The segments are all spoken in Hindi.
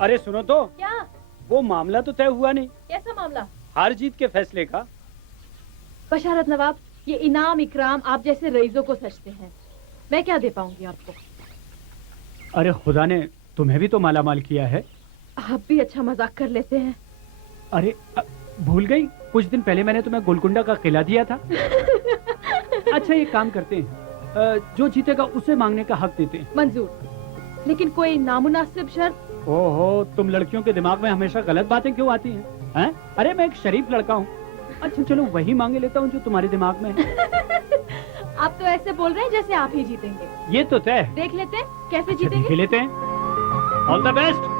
अरे सुनो तो। क्या? वो मामला तो तय हुआ नहीं। कैसा मामला? हार जीत के फैसले का। बशारत नवाब, ये इनाम इकराम आप जैसे रईसों को सचते हैं, मैं क्या दे पाऊंगी आपको? अरे खुदा ने तुम्हें भी तो मालामाल किया है। आप भी अच्छा मजाक कर लेते हैं। अरे भूल गई, कुछ दिन पहले मैंने तुम्हें गोलकुंडा का किला दिया था। अच्छा ये काम करते हैं, जो जीतेगा उसे मांगने का हक देते हैं। मंजूर, लेकिन कोई नामुनासिब शर्त? ओहो, तुम लड़कियों के दिमाग में हमेशा गलत बातें क्यों आती हैं? हैं? अरे मैं एक शरीफ लड़का हूँ। अच्छा चलो वही मांगे लेता हूँ जो तुम्हारे दिमाग में है। आप तो ऐसे बोल रहे हैं जैसे आप ही जीतेंगे। ये तो तय। देख लेते हैं कैसे जीतेंगे। देख लेते हैं। All the best.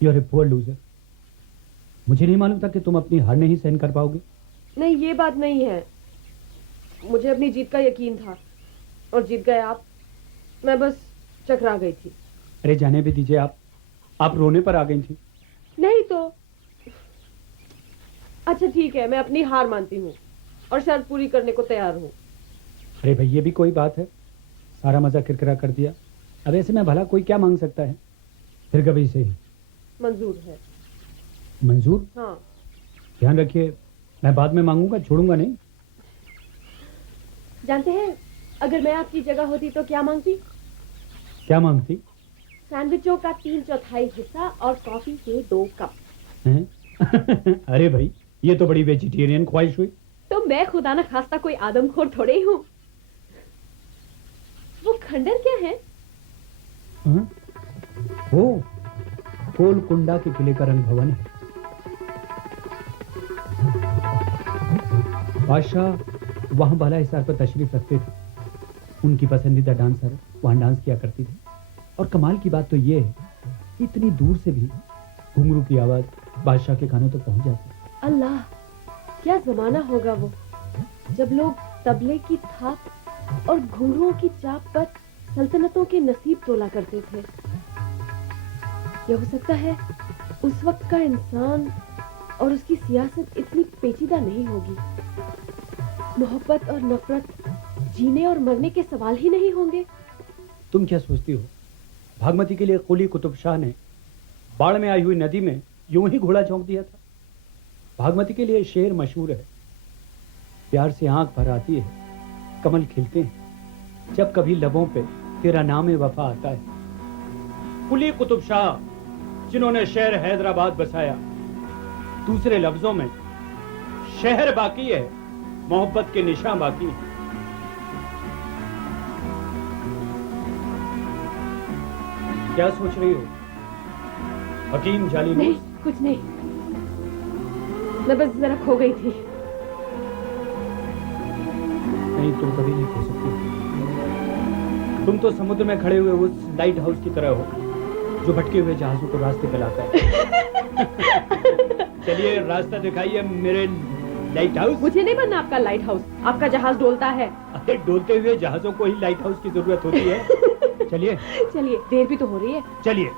You're a poor loser. मुझे नहीं मालूम था कि तुम अपनी हार नहीं सहन कर पाओगे। नहीं, ये बात नहीं है। मुझे अपनी जीत का यकीन था और जीत गए आप। मैं बस चकरा गई थी। अरे जाने भी दीजिए, आप रोने पर आ गई थी। नहीं तो अच्छा ठीक है, मैं अपनी हार मानती हूँ और शर्त पूरी करने को तैयार हूँ। अरे भाई ये भी कोई बात है, सारा मजा किरकिरा कर दिया। अब ऐसे में भला कोई क्या मांग सकता है? फिर कभी से ही मंजूर है। मंजूर? हाँ। ध्यान रखिए, मैं बाद में मांगूंगा, छोड़ूंगा नहीं। जानते हैं, अगर मैं आपकी जगह होती तो क्या मांगती? क्या मांगती? सैंडविचों का 3/4 हिस्सा और कॉफी के 2 कप। अरे भाई ये तो बड़ी वेजिटेरियन ख्वाहिश हुई। तो मैं खुदा न खास्ता कोई आदमखोर थोड़े ही हूँ। वो खंडर क्या है? वो गोलकुंडा के किले का रंग भवन है। बादशाह वहां बाला हिसार पर तशरीफ रखते थे। उनकी पसंदीदा डांसर वहां डांस किया करती थी। और कमाल की बात तो ये है, इतनी दूर से भी घुंघरू की आवाज बादशाह के कानों तक पहुंच जाती। अल्लाह, क्या जमाना होगा वो, जब लोग तबले की थाप और घुंघरुओं की चाप पर सल्तनतों के नसीब तोला करते थे। यह हो सकता है उस वक्त का इंसान और उसकी सियासत इतनी पेचीदा नहीं होगी। मोहब्बत और नफरत जीने और मरने के सवाल ही नहीं होंगे। तुम क्या सोचती हो, भागमती के लिए कुली कुतुब शाह ने बाढ़ में आई हुई नदी में यूं ही घोड़ा झोंक दिया था? भागमती के लिए शेर मशहूर है, प्यार से आंख भर आती है, कमल खिलते हैं जब कभी लबों पे तेरा नाम वफा आता है। कुली कुतुब शाह जिन्होंने शहर हैदराबाद बसाया, दूसरे लफ्जों में शहर बाकी है, मोहब्बत के निशान बाकी है। क्या सोच रही हो हकीम जाली? नहीं, कुछ नहीं, मैं बस जरा खो गई थी। नहीं, तुम कभी नहीं खो सकती। तुम तो समुद्र में खड़े हुए उस लाइट हाउस की तरह हो जो भटके हुए जहाजों को रास्ते पे लाता है। चलिए रास्ता दिखाइए मेरे लाइट हाउस। मुझे नहीं बनना आपका लाइट हाउस, आपका जहाज डोलता है। अरे डोलते हुए जहाजों को ही लाइट हाउस की जरूरत होती है। चलिए चलिए, देर भी तो हो रही है। चलिए।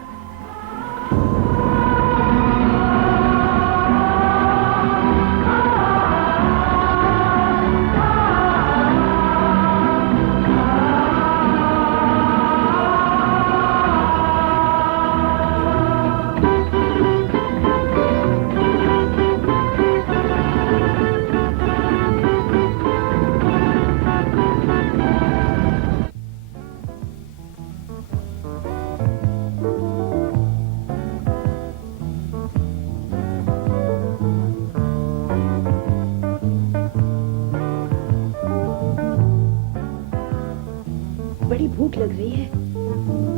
भूख लग रही है।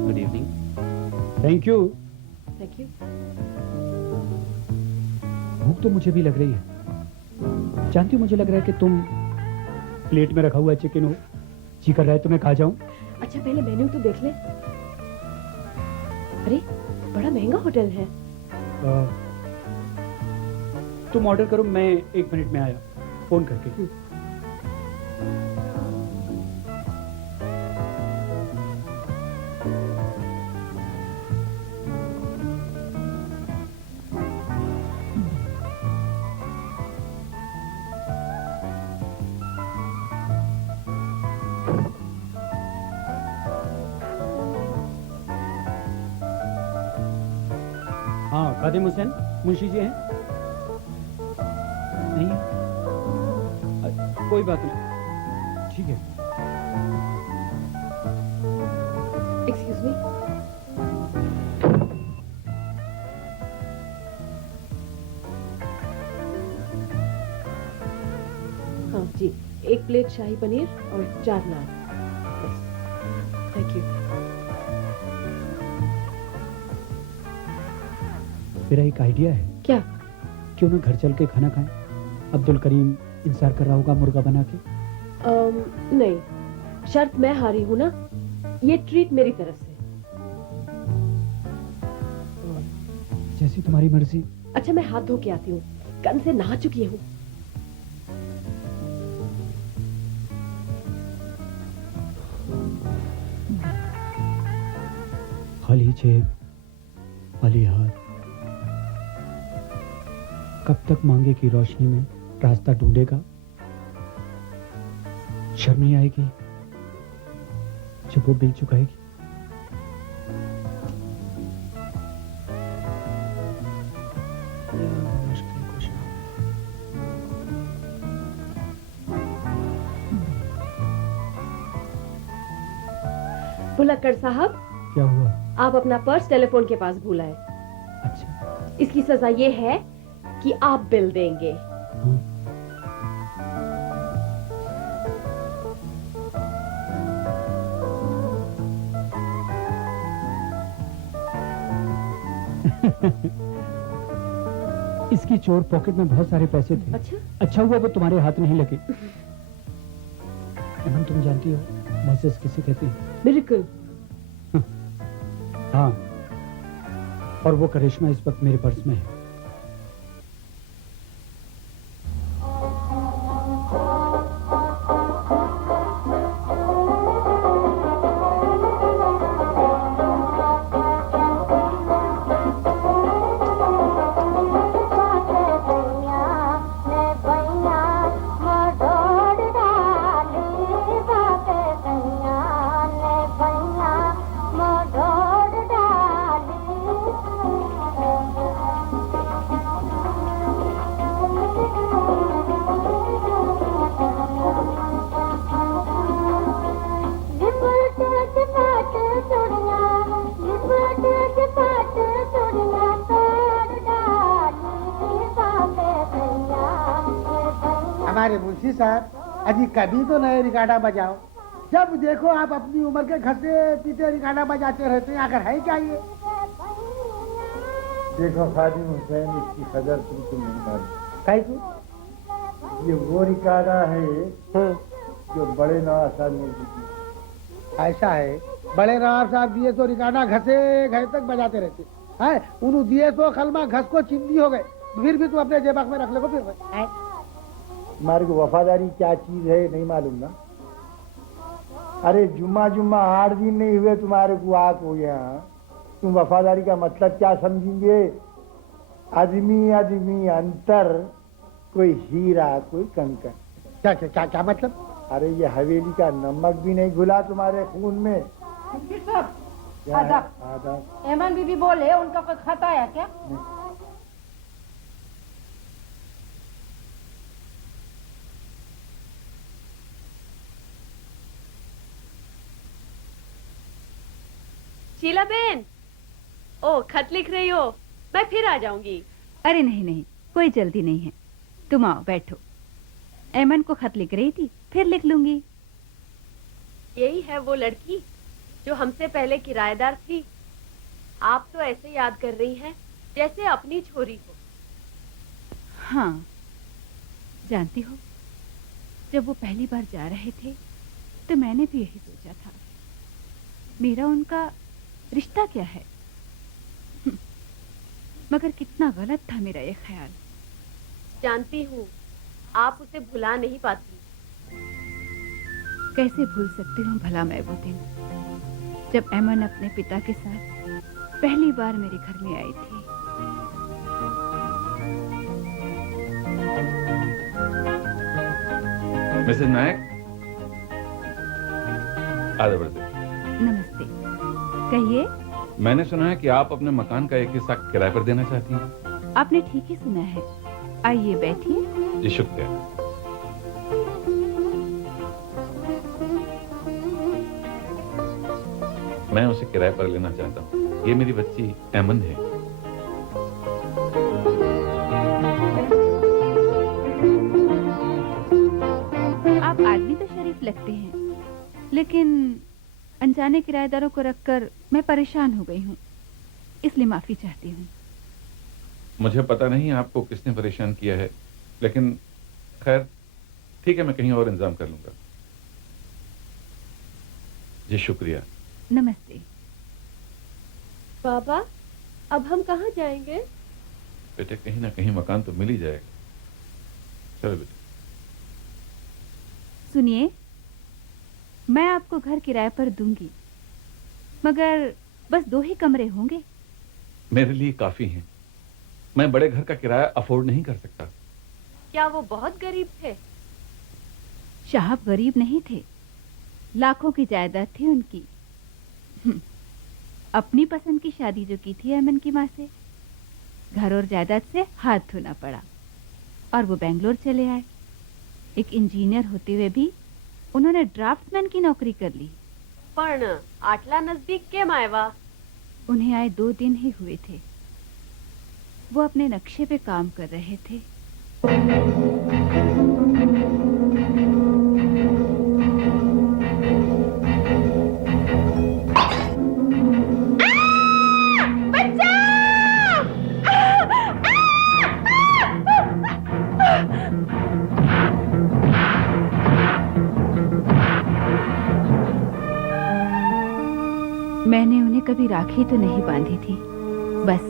Good evening. Thank you. Thank you. भूख तो मुझे भी लग रही है। जानती हो, मुझे लग रहा है कि तुम प्लेट में रखा हुआ चिकन हो, जी कर रहा है तुम्हें खा जाऊं। अच्छा पहले मेन्यू तो देख ले। अरे बड़ा महंगा होटल है। तुम ऑर्डर करो, मैं 1 मिनट में आया, फोन करके। हाँ, खादिम हुसैन मुंशी जी हैं? नहीं है? कोई बात नहीं, ठीक है। Excuse me. हाँ जी, 1 प्लेट शाही पनीर और 4 नान। Thank you. मेरा एक आइडिया है, क्या? क्यों ना घर चल के खाना खाएं? अब्दुल करीम इंतजार कर रहा होगा मुर्गा बना के। नहीं, शर्त मैं हारी हूं ना, ये ट्रीट मेरी तरफ से। जैसी तुम्हारी मर्जी। अच्छा मैं हाथ धो के आती हूँ, कल से नहा चुकी हूँ। खाली जेब, खाली हाथ, कब तक मांगे की रोशनी में रास्ता ढूंढेगा? शर्म नहीं आएगी जब वो बिल चुकाएगी? मुश्किल कुछ ना। भुलक्कड़ साहब, क्या हुआ? आप अपना पर्स टेलीफोन के पास भूल आए। अच्छा। इसकी सजा ये है कि आप बिल देंगे। हाँ। इसकी चोर पॉकेट में बहुत सारे पैसे थे। अच्छा हुआ वो तुम्हारे हाथ नहीं लगे। एमन, तुम जानती हो मोसेस किसे कहते हैं? बिल्कुल। हाँ, और वो करिश्मा इस वक्त मेरे पर्स में है। हमारे मुंशी साहब अजी कभी तो नए रिकार्डा बजाओ। जब देखो आप अपनी उम्र के घसे पीते रिकार्डा बजाते रहते हैं, आखिर है क्या ये? देखो खादिम हुसैन, इसकी कदर तुमको नहीं मालूम। काहे को? ये वो रिकार्डा है जो बड़े नवाब साहब ने दी। ऐसा है, बड़े नवाब साहब दिए तो रिकार्डा घसे घर तक बजाते रहते हैं। उन्होंने दिए तो खलमा घस को चिंदी हो गए, फिर भी तुम अपने जेबाक में रख लो फिर है? तुम्हारे को वफादारी क्या चीज है नहीं मालूम ना? अरे जुम्मा 8 दिन नहीं हुए तुम्हारे को आके यहाँ, तुम वफादारी का मतलब क्या समझेंगे? आदमी आदमी अंतर, कोई हीरा कोई कंकड़। क्या क्या क्या क्या मतलब? अरे ये हवेली का नमक भी नहीं घुला तुम्हारे खून में। क्या है? आदब। एमन बीबी बोले उनका कोई खत आया क्या? शीला बेन, ओ खत लिख रही हो? मैं फिर आ जाऊंगी। अरे नहीं नहीं, कोई जल्दी नहीं है, तुम आओ बैठो। ऐमन को खत लिख रही थी, फिर लिख लूंगी। यही है वो लड़की जो हमसे पहले किराएदार थी, आप तो ऐसे याद कर रही हैं जैसे अपनी छोरी को। हाँ, जानती हो, जब वो पहली बार जा रहे थे तो मैंने भी यही सोचा था, मेरा उनका रिश्ता क्या है। मगर कितना गलत था मेरा ये ख्याल। जानती हूँ, आप उसे भुला नहीं पाती। कैसे भूल सकती हूँ भला मैं वो दिन, जब एमन अपने पिता के साथ पहली बार मेरे घर में आई थी। मिसेस नायक, आगे बढ़ते। नमस्ते, कहिए। मैंने सुना है कि आप अपने मकान का एक हिस्सा किराए पर देना चाहती हैं। आपने ठीक ही सुना है। आइए बैठिए। जी शुक्रिया। मैं उसे किराए पर लेना चाहता हूँ। ये मेरी बच्ची एमन है। आप आदमी तो शरीफ लगते हैं, लेकिन अनजाने किराएदारों को रखकर मैं परेशान हो गई हूँ, इसलिए माफी चाहती हूँ। मुझे पता नहीं आपको किसने परेशान किया है, लेकिन खैर ठीक है, मैं कहीं और इंतजाम कर लूंगा। जी शुक्रिया। नमस्ते। बाबा, अब हम कहाँ जाएंगे? बेटे कहीं ना कहीं मकान तो मिल ही जाएगा। चलो बेटे। सुनिए, मैं आपको घर किराए पर दूंगी, मगर बस 2 ही कमरे होंगे। मेरे लिए काफी हैं। मैं बड़े घर का किराया अफोर्ड नहीं कर सकता। क्या वो बहुत गरीब थे? साहब गरीब नहीं थे, लाखों की जायदाद थी उनकी। अपनी पसंद की शादी जो की थी एमन की माँ से, घर और जायदाद से हाथ धोना पड़ा और वो बेंगलोर चले आए। एक इंजीनियर होते हुए भी उन्होंने ड्राफ्ट्समैन की नौकरी कर ली। पण आटला नजदीक के मायवा? उन्हें आए 2 दिन ही हुए थे। वो अपने नक्शे पे काम कर रहे थे। मैंने उन्हें कभी राखी तो नहीं बांधी थी, बस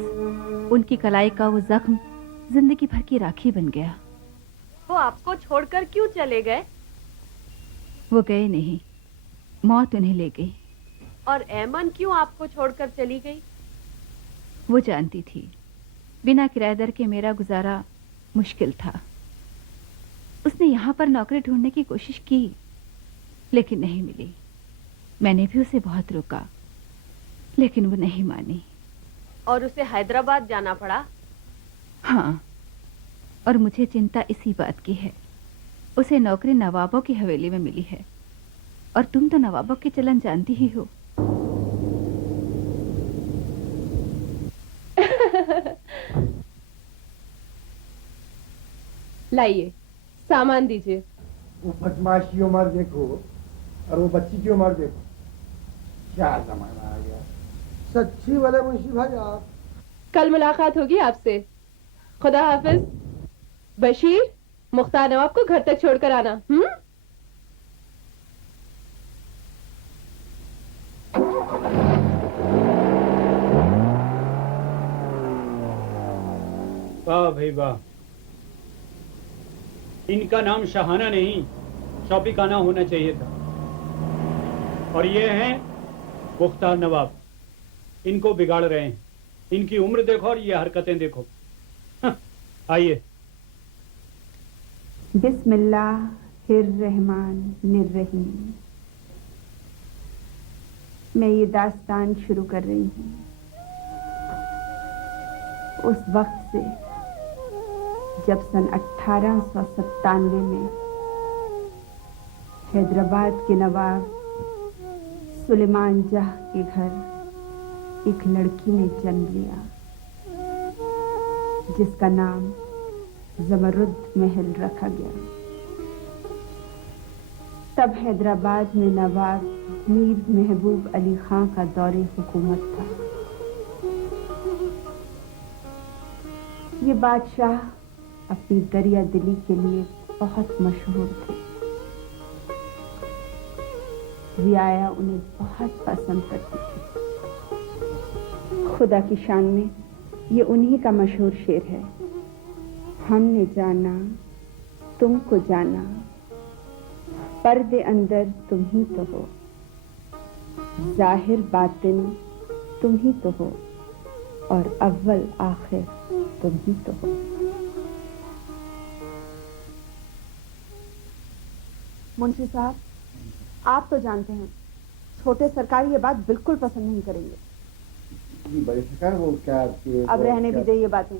उनकी कलाई का वो जख्म जिंदगी भर की राखी बन गया। वो आपको छोड़कर क्यों चले गए? वो गए नहीं, मौत उन्हें ले गई। और एमन क्यों आपको छोड़कर चली गई? वो जानती थी बिना किराएदार के मेरा गुजारा मुश्किल था। उसने यहाँ पर नौकरी ढूंढने की कोशिश की, लेकिन नहीं मिली। मैंने भी उसे बहुत रोका, लेकिन वो नहीं मानी। और उसे हैदराबाद जाना पड़ा? हाँ, और मुझे चिंता इसी बात की है। उसे नौकरी नवाबों की हवेली में मिली है, और तुम तो नवाबों के चलन जानती ही हो। लाइए, सामान दीजिए। वो बदमाश की उम्र देखो और वो बच्ची की उम्र देखो, क्या जमाना आ गया। सच्ची वाले मुंशी भाई आप। कल मुलाकात होगी आपसे। खुदा हाफिज। बशीर, मुख्तार नवाब को घर तक छोड़कर आना। वाह भाई वाह, इनका नाम शाहाना नहीं शौफिकाना होना चाहिए था। और ये हैं मुख्तार नवाब। इनको बिगाड़ रहे हैं। इनकी उम्र देखो और ये हरकतें देखो। आइए। बिस्मिल्लाहिर्रहमानिर्रहीम। मैं ये दास्तान शुरू कर रही हूँ उस वक्त से जब सन 1897 में हैदराबाद के नवाब सुलेमान शाह के घर एक लड़की ने जन्म लिया, जिसका नाम जमरुद महल रखा गया। तब हैदराबाद में नवाब मीर महबूब अली खां का दौरे हुकूमत था। ये बादशाह अपनी दरिया दिली के लिए बहुत मशहूर थे। रियाया उन्हें बहुत पसंद करती थी। खुदा की शान में ये उन्हीं का मशहूर शेर है। हमने जाना तुमको जाना, पर्दे अंदर तुम ही तो हो, जाहिर बातिन तुम ही तो हो, और अव्वल आखिर तुम ही तो हो। मुंशी साहब, आप तो जानते हैं छोटे सरकार ये बात बिल्कुल पसंद नहीं करेंगे। जी बड़ी सरकार, वो क्या अब रहने दीजिए ये बातें।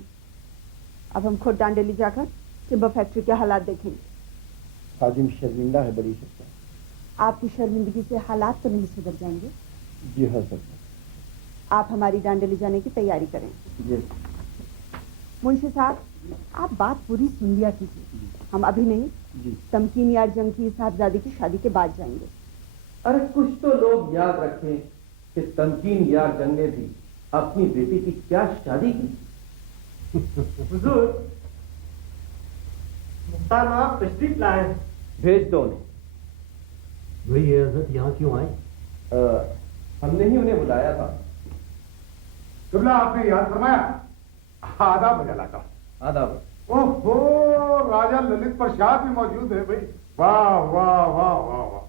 अब हम खुद डांडेली जाकर टिम्बर फैक्ट्री के हालात देखेंगे। खादिम शर्मिंदा है बड़ी सरकार। आपकी शर्मिंदगी से हालात तो नहीं सुधर जाएंगे। जी हाँ सरकार। आप हमारी डांडेली जाने की तैयारी करें। जी मुंशी साहब, आप बात पूरी सुन लिया कीजिए। हम अभी नहीं, जी। तमकीन यार जंग की साहबजादी की शादी के बाद जाएंगे। अरे कुछ तो लोग याद रखें कि तमकीन यार जंग ने भी अपनी बेटी की क्या शादी की। हुजूर, मुख्तार नवाब तशरीफ लाए हैं। भेज दो उन्हें। भाई ये हजरत यहाँ क्यों आए? हमने ही उन्हें बुलाया था। कबला आपने याद फरमाया। आदाब भैया लाता। आदाब। ओहो, राजा ललित प्रसाद भी मौजूद है भाई। वाह वाह वाह वाह वाह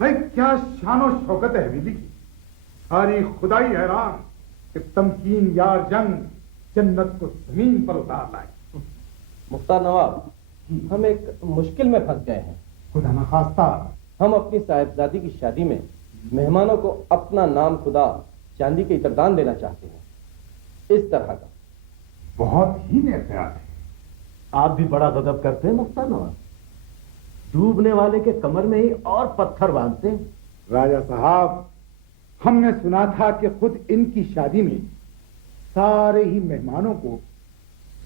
भाई, क्या शान और शौकत है हवेली की। सारी खुदाई हैरान कि तमकीन यार जंग जन्नत को जमीन पर उतार लाए। मुख्तार नवाब, हम एक मुश्किल में फंस गए हैं। खुदा न खास्ता। हम अपनी साहिबजादी की शादी में मेहमानों को अपना नाम खुदा चांदी के इतरदान देना चाहते हैं, इस तरह का। बहुत ही नेक ख्याल है। आप भी बड़ा गजब करते हैं मुख्तार नवाब। डूबने वाले के कमर में ही और पत्थर बांधते हैं। राजा साहब, हमने सुना था कि खुद इनकी शादी में सारे ही मेहमानों को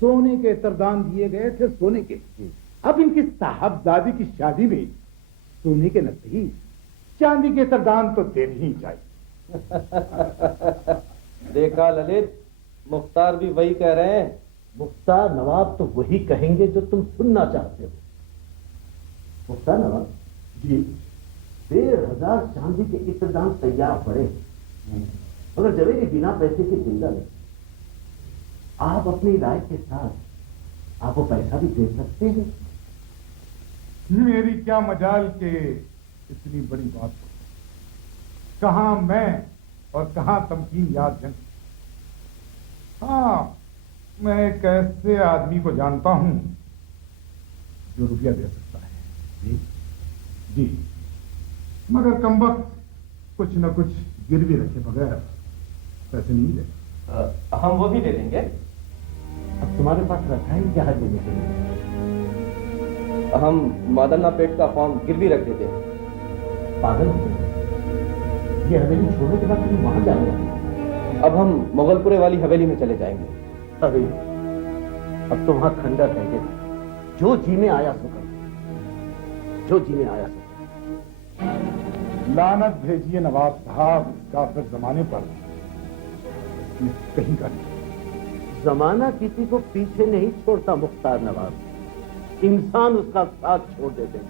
सोने के इतरदान दिए गए थे, सोने के। अब इनकी साहबजादी की शादी में सोने के न सही, चांदी के इतरदान तो देने ही चाहिए। देखा ललित, मुख्तार भी वही कह रहे हैं। मुख्तार नवाब तो वही कहेंगे जो तुम सुनना चाहते हो। मुख्तार नवाब जी, 1,500 चांदी के इतरदान तैयार पड़े, मगर जवेरी बिना पैसे के जिंदा नहीं। आप अपनी राय के साथ आप वो पैसा भी दे सकते हैं। मेरी क्या मजाल के इतनी बड़ी बात हो। कहां मैं और कहां तमकीन याद जंग। हाँ, मैं एक ऐसे आदमी को जानता हूं जो रुपया दे सकता है। जी, मगर कमबख्त कुछ न कुछ गिरवी रखे बगैर पैसे नहीं दे। हम वो भी दे देंगे। अब तुम्हारे पास रखा है क्या देने के लिए? हम मादन्ना पेट का फॉर्म गिरवी रख देते हैं। पागल हो गए? ये हवेली छोड़ने के बाद तुम वहां जाओगे? अब हम मुगलपुरे वाली हवेली में चले जाएंगे। अरे अब तो वहां खंडर है गया। जो जी में आया सो कर, जो जी में आया सो कर। लानत भेजिए नवाब साहब काफिर जमाने पर। ये कहीं का नहीं। जमाना किसी को पीछे नहीं छोड़ता मुख्तार नवाब, इंसान उसका साथ छोड़ देते हैं।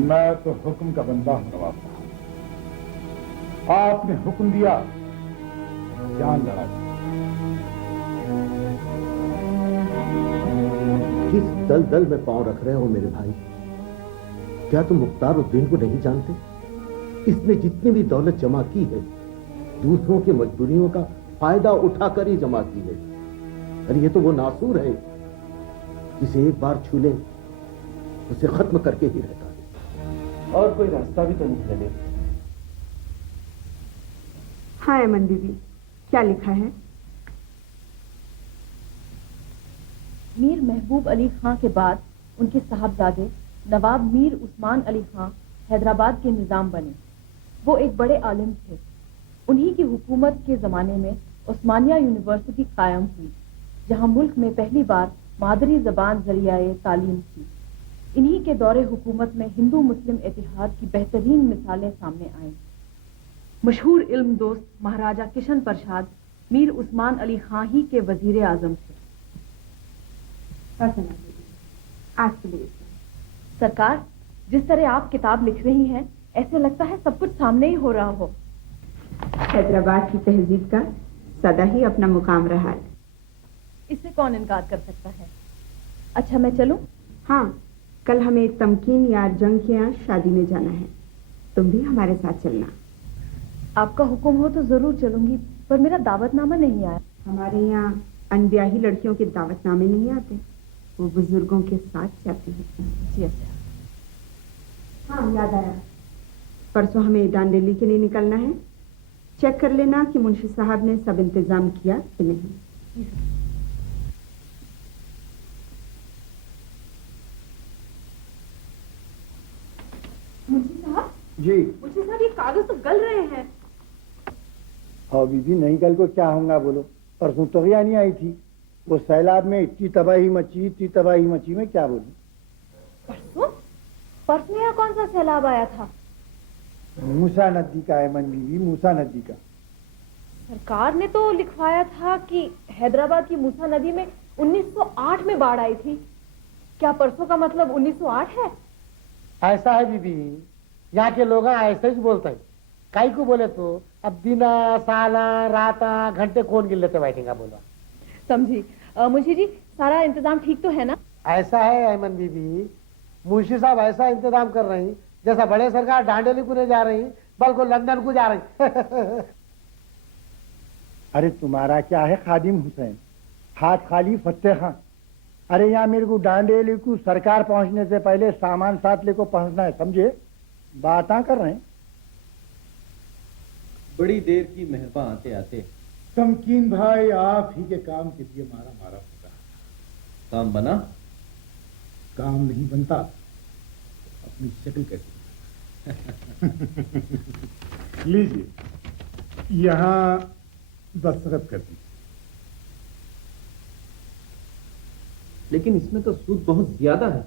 मैं तो हुक्म का बंदा हूं नवाब साहब। आपने हुक्म दिया, जान लड़ा। किस दलदल में पांव रख रहे हो मेरे भाई? क्या तुम मुख्तार उद्दीन को नहीं जानते? इसने जितनी भी दौलत जमा की है, दूसरों की मजबूरियों का फायदा उठाकर ही जमा की है। अरे ये तो वो नासूर है जिसे एक बार छू ले उसे खत्म करके ही रहता है। और कोई रास्ता भी तो नहीं लगे। हाँ अमन दीदी, क्या लिखा है? मीर महबूब अली खां के बाद उनके साहबजादे नवाब मीर उस्मान अली खां हैदराबाद के निजाम बने। वो एक बड़े आलिम थे। उन्हीं की हुकूमत के जमाने में उस्मानिया यूनिवर्सिटी कायम हुई, जहां मुल्क में पहली बार मादरी जबान जरियाए तालीम थी। इन्हीं के दौरे हुकूमत में हिंदू मुस्लिम इतिहाद की बेहतरीन मिसालें सामने आईं। मशहूर इल्म दोस्त महाराजा किशन प्रसाद मीर उस्मान अली खां ही के वजीर आजम थे। आज के लिए सरकार, जिस तरह आप किताब लिख रही हैं, ऐसे लगता है सब कुछ सामने ही हो रहा हो। हैदराबाद की तहजीब का सदा ही अपना मुकाम रहा है। इससे कौन इनकार कर सकता है। अच्छा, मैं चलूं? हाँ, कल हमें तमकीन यार जंग के यहाँ शादी में जाना है, तुम भी हमारे साथ चलना। आपका हुक्म हो तो जरूर चलूंगी, पर मेरा दावतनामा नहीं आया। हमारे यहाँ अनब्याही लड़कियों के दावतनामे नहीं आते, वो बुजुर्गों के साथ जाती है। जी अच्छा। हाँ, याद आया, परसों हमें दांडेली के लिए निकलना है। चेक कर लेना कि मुंशी साहब ने सब इंतजाम किया कि नहीं। मुंशी साहब, जी। मुंशी साहब, ये कागज तो गल रहे हैं। हाँ बीबी, नहीं कल को क्या होगा बोलो। परसों तो नहीं आई थी, वो सैलाब में इतनी तबाही मची में क्या बोलूं। परसों? परसों यहाँ कौन सा सैलाब आया था? मूसा नदी का है मन बीबी, मूसा नदी का। सरकार ने तो लिखवाया था कि हैदराबाद की मूसा नदी में 1908 में बाढ़ आई थी। क्या परसों का मतलब 1908 है? ऐसा है बीबी, यहाँ के लोग ऐसे ही बोलते हैं। काई को बोले तो अब दिन साला राता घंटे कौन गिन लेते बैठेगा बोलो। समझी। मुंशी जी, सारा इंतजाम ठीक तो है ना? ऐसा है अहमद बीबी, मुंशी साहब ऐसा इंतजाम कर रही जैसा बड़े सरकार डांडेली को नहीं जा रही बल्कि लंदन को जा रही। अरे तुम्हारा क्या है खादिम हुसैन, हाथ खाली फत्ते खां। अरे यहाँ मेरे को डांडेली को सरकार पहुंचने से पहले सामान साथ लेकर पहुंचना है, समझे। बातें कर रहे हैं। बड़ी देर की मेहरबा आते आते तमकीन भाई, आप ही के काम के लिए मारा मारा होता है। काम बना? काम नहीं बनता, अपनी शक्ल कैसी लीजिए, यहाँ दस्तखत कर दीजिए। लेकिन इसमें तो सूद बहुत ज्यादा है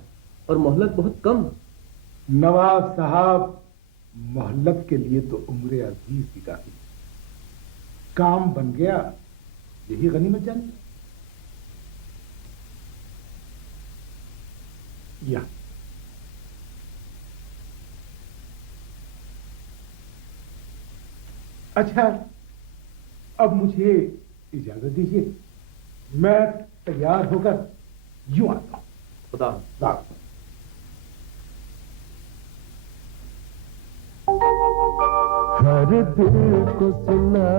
और मोहलत बहुत कम। नवाब साहब, मोहल्लत के लिए तो उम्र अजीज की काफी। काम बन गया, यही गनीमत जानी। या अच्छा, अब मुझे इजाजत दीजिए, मैं तैयार होकर यूं आता हूं। खुदा रात। हर दिल को सुना